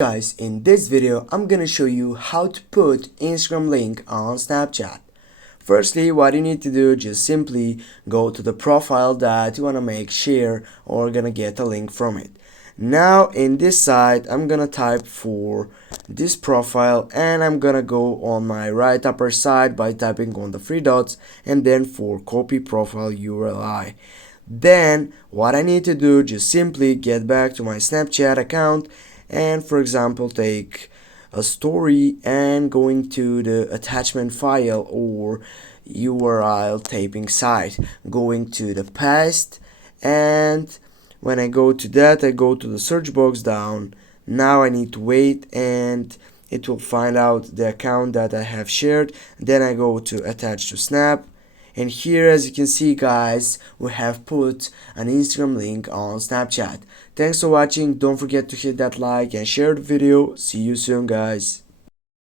Guys, in this video I'm gonna show you how to put Instagram link on Snapchat. Firstly, what you need to do, just simply go to the profile that you wanna make share or gonna get a link from it. Now in this side I'm gonna type for this profile and I'm gonna go on my right upper side by typing on the three dots and then for copy profile URL. Then what I need to do, just simply get back to my Snapchat account and for example take a story and going to the attachment file or URL typing site, going to the paste, and when I go to that I go to the search box down. Now I need to wait and it will find out the account that I have shared. Then I go to attach to snap, and here as you can see guys, we have put an Instagram link on Snapchat. Thanks for watching, don't forget to hit that like and share the video. See you soon guys.